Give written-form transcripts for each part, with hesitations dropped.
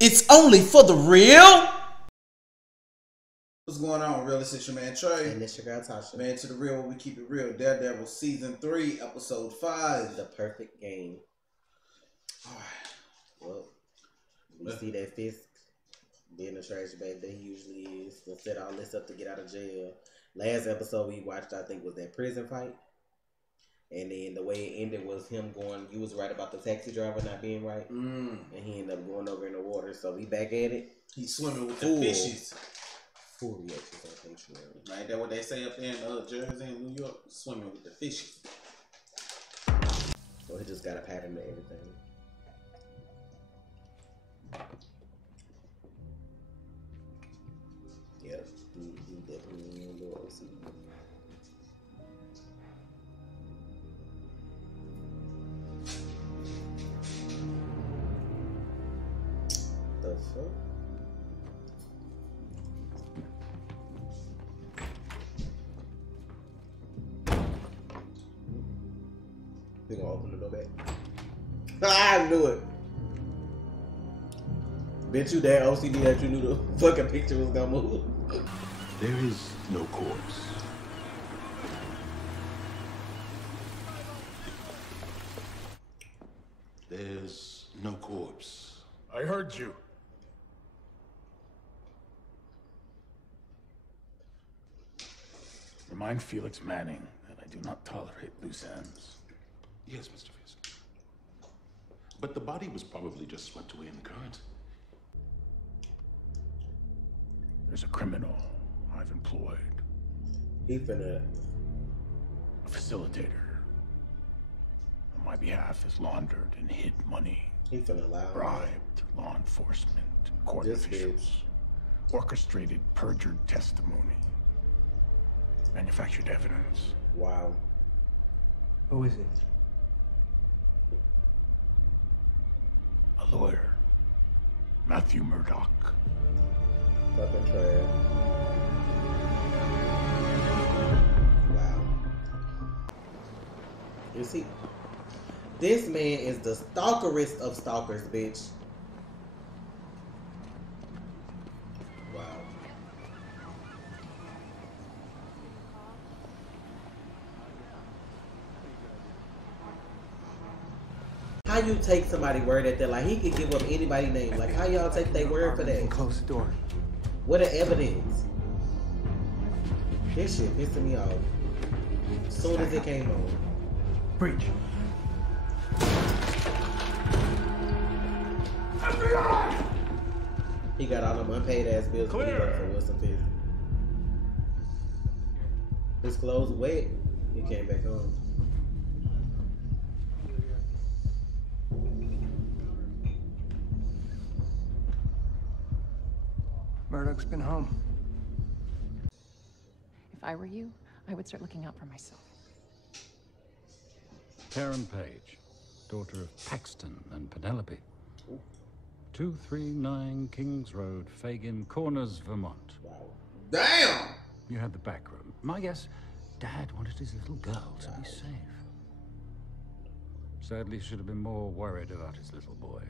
It's only for the real. What's going on, real? It's your man Trey. And it's your girl Tasha. Man to the real, where we keep it real. Daredevil season 3, episode 5. The perfect game. Alright. Well, we see that Fisk being the trash bag that he usually is. To set all this up to get out of jail. Last episode we watched, I think, was that prison fight. And then the way it ended was him going, you was right about the taxi driver not being right. And he ended up going over in the water. So we back at it. He's swimming with the fishies. Full reactions on Patreon. Right, that's what they say up there in Jersey and New York. Swimming with the fishies. So he just got a pattern to everything. Yep, he definitely a little OCD. The fuck? You gonna open the door back? I knew it. Bet you that OCD that you knew the fucking picture was gonna move. There is no corpse. There's no corpse. I heard you. Remind Felix Manning that I do not tolerate loose ends. Yes, Mr. Fisk. But the body was probably just swept away in the current. There's a criminal I've employed. He finna... A facilitator. On my behalf has laundered and hid money. He finna lie. Bribed law enforcement and court This officials. Orchestrated perjured testimony. Manufactured evidence. Wow. Who is it? A lawyer. Matthew Murdoch. Fucking trash. Wow. You see, this man is the stalkerest of stalkers, bitch. Wow. How you take somebody's word at that? Like, he could give up anybody's name. Like, how y'all take their word for that? Close the door. What the evidence? This shit pissing me off. As soon as it came on. Breach. He got all them unpaid ass bills for Wilson Fisk. His clothes wet. He came back home. Murdoch's been home. If I were you, I would start looking out for myself. Karen Page, daughter of Paxton and Penelope. 239 Kings Road, Fagin Corners, Vermont. Wow. Damn! You had the back room. My guess, Dad wanted his little girl to be safe. Sadly, should have been more worried about his little boy.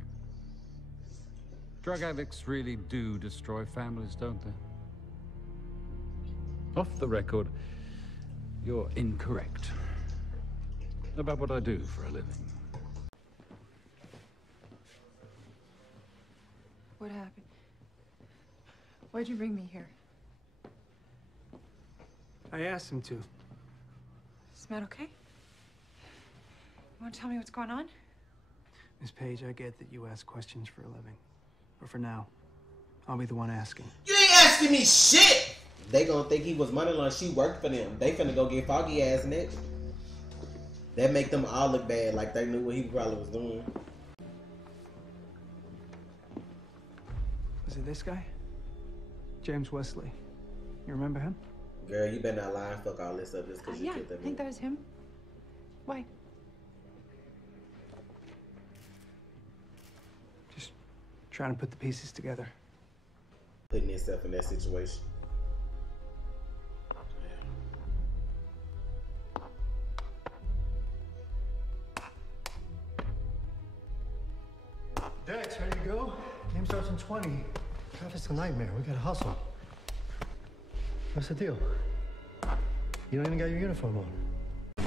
Drug addicts really do destroy families, don't they? Off the record, you're incorrect about what I do for a living. What happened? Why'd you bring me here? I asked him to. Is Matt okay? You want to tell me what's going on? Miss Page, I get that you ask questions for a living. But for now, I'll be the one asking. You ain't asking me shit! They gonna think he was money laundering. She worked for them. They finna go get foggy ass next. That make them all look bad, like they knew what he probably was doing. Was it this guy? James Wesley. You remember him? Girl, you better not lie and fuck all this up just because you Yeah, killed that I think man. that was him. Why? Just trying to put the pieces together. Putting yourself in that situation. Dex, ready to go? starts in 20. Traffic's a nightmare. We gotta hustle. What's the deal? You don't even got your uniform on. All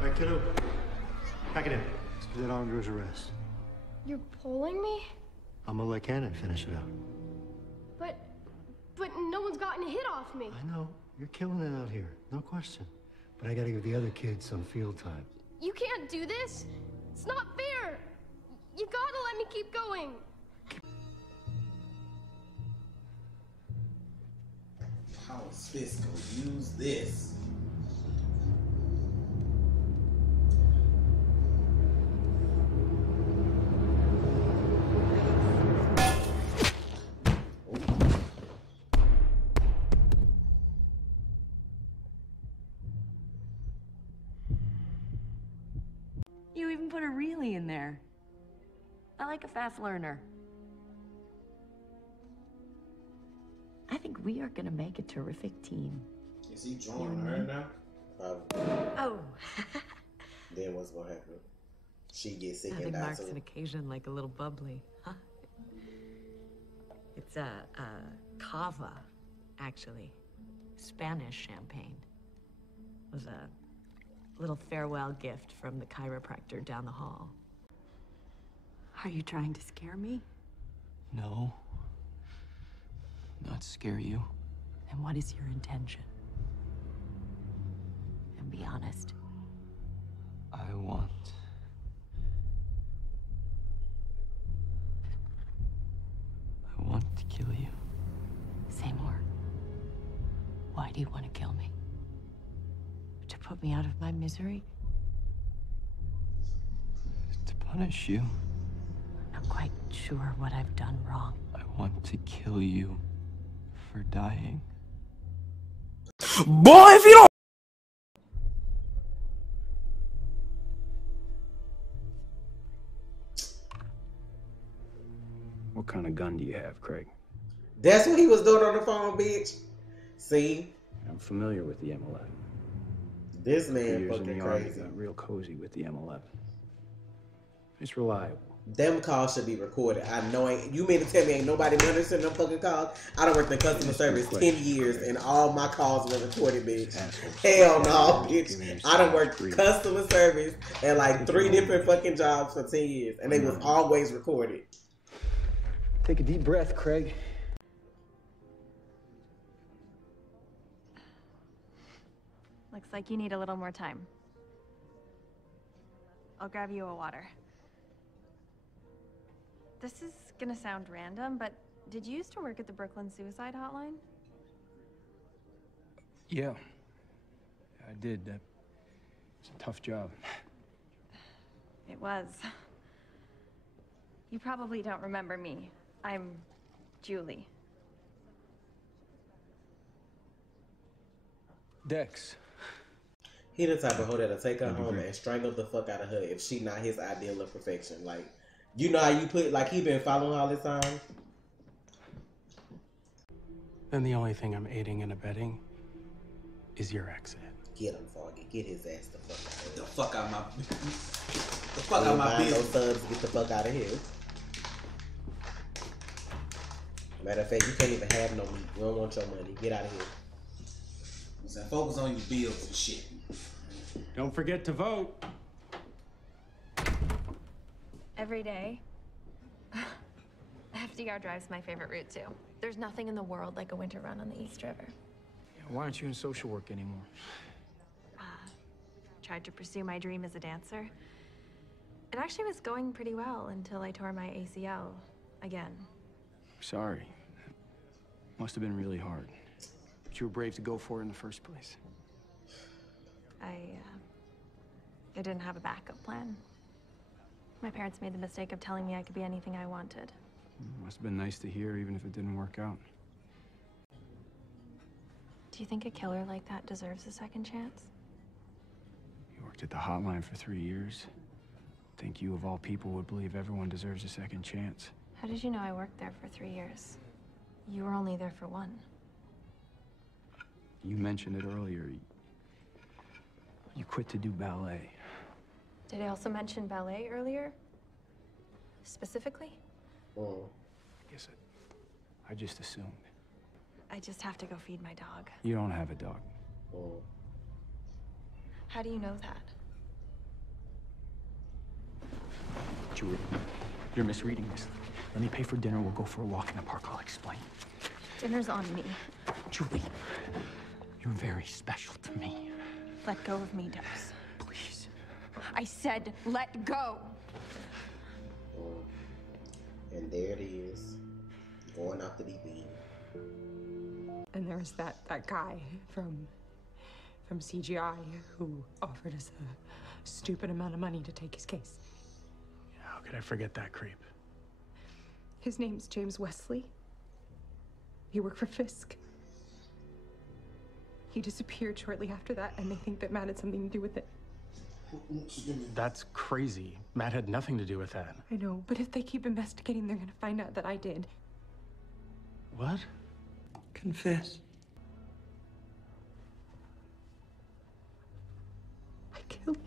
right, kiddo. Pack it in. Let's get that Andrew's arrest. You're pulling me? I'm gonna let Cannon finish it up. But no one's gotten a hit off me. I know. You're killing it out here. No question. But I gotta give the other kids some field time. You can't do this. It's not fair. You gotta let me keep going. How is Fisk gonna use this? You even put a really in there. I like a fast learner. I think we are gonna make a terrific team. Is he drawing her now? Probably. Oh. Then what's gonna happen? She gets sick Nothing and dies. marks an occasion like a little bubbly, huh? It's a cava, actually. Spanish champagne. It was a little farewell gift from the chiropractor down the hall. Are you trying to scare me? No. Not scare you. And what is your intention? And be honest. I want... I want to kill you. Say more. Why do you want to kill me? To put me out of my misery? To punish you. I'm not quite sure what I've done wrong. I want to kill you for dying. Boy, if you don't... What kind of gun do you have, Craig? That's what he was doing on the phone, bitch. See? I'm familiar with the M11. This 2 man years in fucking the Army, crazy. got real cozy with the M11. It's reliable. Them calls should be recorded. I know you mean to tell me ain't nobody monitoring them fucking calls? I done worked in customer service 10 years and all my calls were recorded, bitch. Hell no, bitch. I done worked customer service at like 3 different fucking jobs for 10 years and they was always recorded. Take a deep breath, Craig. Looks like you need a little more time. I'll grab you a water. This is gonna sound random, but did you used to work at the Brooklyn Suicide Hotline? Yeah. I did. It's a tough job. It was. You probably don't remember me. I'm Julie. Dex. He the type of hoe that'll take her home and strangle the fuck out of her if she not his ideal of perfection. Like, you know how you put, like, he been following all this time? Then the only thing I'm aiding and abetting is your exit. Get him, Foggy. Get his ass the fuck out of here. The fuck out my... The fuck We out ain't my buying no business. subs. Get the fuck out of here. Matter of fact, you can't even have no meat. We don't want your money. Get out of here. I'm saying, focus on your bills and shit. Don't forget to vote. Every day. FDR drive's my favorite route too. There's nothing in the world like a winter run on the East River. Why aren't you in social work anymore? Tried to pursue my dream as a dancer. It actually was going pretty well until I tore my ACL again. Sorry. Must have been really hard. But you were brave to go for it in the first place. I didn't have a backup plan. My parents made the mistake of telling me I could be anything I wanted. Must have been nice to hear, even if it didn't work out. Do you think a killer like that deserves a second chance? You worked at the hotline for 3 years. Think you, of all people, would believe everyone deserves a second chance. How did you know I worked there for 3 years? You were only there for 1. You mentioned it earlier. You quit to do ballet. Did I also mention ballet earlier? Specifically? Oh. I guess I just assumed. I just have to go feed my dog. You don't have a dog. Oh. How do you know that? Julie, you're misreading this. Let me pay for dinner. We'll go for a walk in the park. I'll explain. Dinner's on me. Julie, you're very special to me. Let go of me, Dose. Please. I said, let go. Oh. And there it is, going off the deep end. And there's that guy from CGI who offered us a stupid amount of money to take his case. How could I forget that creep? His name's James Wesley. He worked for Fisk. He disappeared shortly after that, and they think that Matt had something to do with it. That's crazy. Matt had nothing to do with that. I know, but if they keep investigating, they're gonna find out that I did. What? Confess. I killed you.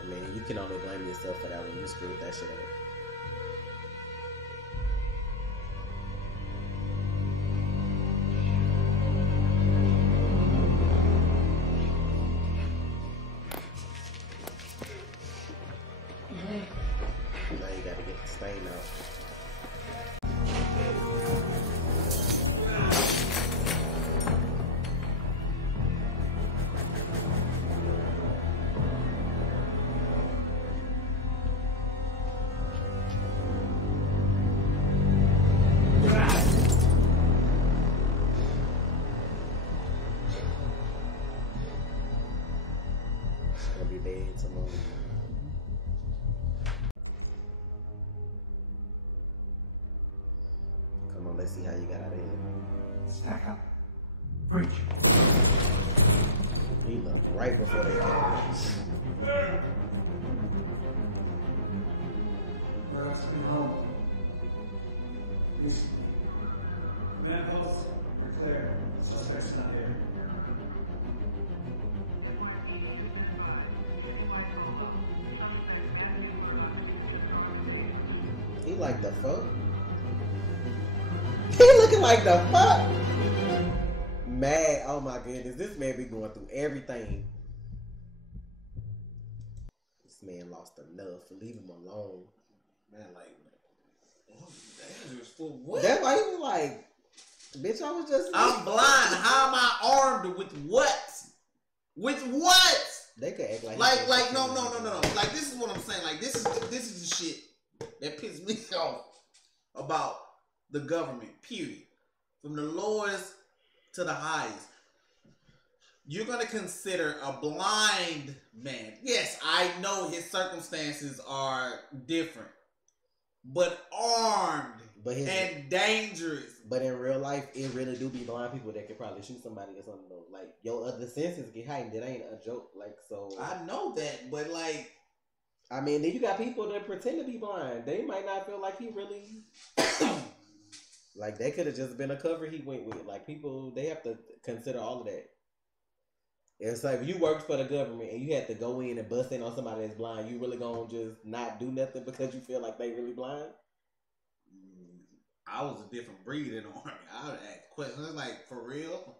I mean, you can only blame yourself for that when you screwed that shit up. Now you gotta get the stain out. It's gonna be dead tomorrow. Come on, let's see how you got out of here. Stack up. Breach. He looked right before they came. Birds have been home. Command post, we're clear. Suspect's not here. He like the fuck? He looking like the fuck? Mad. Oh my goodness. This man be going through everything. This man lost enough. Leave him alone. Man, like, dangerous for what? That's why he was like, bitch, I was just... I'm blind. How am I armed with what? With what? They could act like no. Like, this is what I'm saying. Like, this is the shit that pisses me off about the government, period. From the lowest to the highest. You're going to consider a blind man. Yes, I know his circumstances are different. But armed and dangerous. But in real life, it really do be blind people that could probably shoot somebody or something though. Like, your other senses get heightened. It ain't a joke. Like, so... I know that, but like... I mean, then you got people that pretend to be blind. They might not feel like he really... like, they could have just been a cover he went with. Like, people, they have to consider all of that. It's like, if you worked for the government and you had to go in and bust in on somebody that's blind, you really gonna just not do nothing because you feel like they really blind? I was a different breed in the army. I would ask questions like, for real?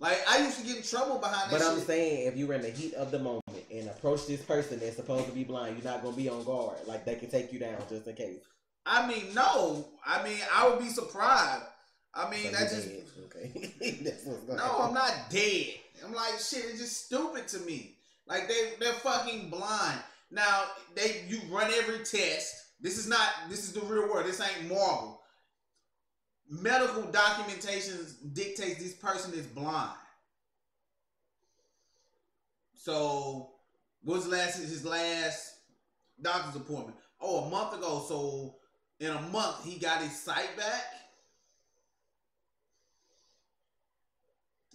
Like, I used to get in trouble behind that But I'm shit. saying, if you were in the heat of the moment and approach this person that's supposed to be blind, you're not gonna be on guard. Like, they can take you down just in case. I mean, no. I mean, I would be surprised. I mean, So that you just... dead. Okay. That's what's going No, I'm not dead. I'm like, shit, it's just stupid to me. Like, they're fucking blind. Now, you run every test. This is the real world. This ain't Marvel. Medical documentation dictates this person is blind. So, what was his last doctor's appointment? Oh, a month ago. So, in a month, he got his sight back.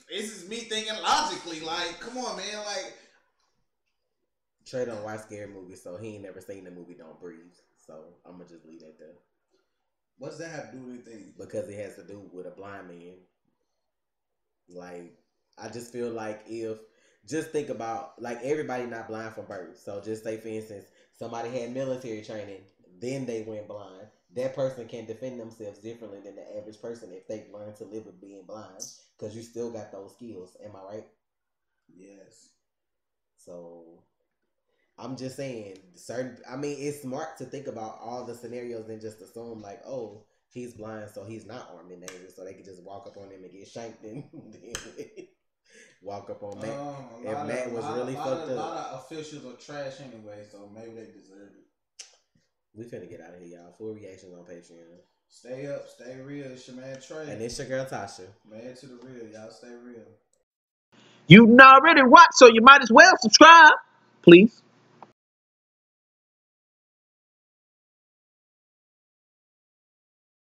This is me thinking logically. Like, come on, man. Like, Trey don't watch scary movies, so he ain't never seen the movie Don't Breathe. So I'm gonna just leave that there. What does that have to do with anything? Because it has to do with a blind man. Like, I just feel like just think about, like, everybody not blind from birth. So just say, for instance, somebody had military training, then they went blind. That person can defend themselves differently than the average person if they've learned to live with being blind. Because you still got those skills. Am I right? Yes. So, I'm just saying, it's smart to think about all the scenarios and just assume, like, oh, he's blind, so he's not armed and dangerous, so they could just walk up on him and get shanked and then walk up on Matt. If Matt was really fucked up. A lot of officials are trash anyway, so maybe they deserve it. We finna get out of here, y'all. Full reactions on Patreon. Stay up, stay real. It's your man Trey. And it's your girl Tasha. Man to the real, y'all stay real. You already watched, so you might as well subscribe, please.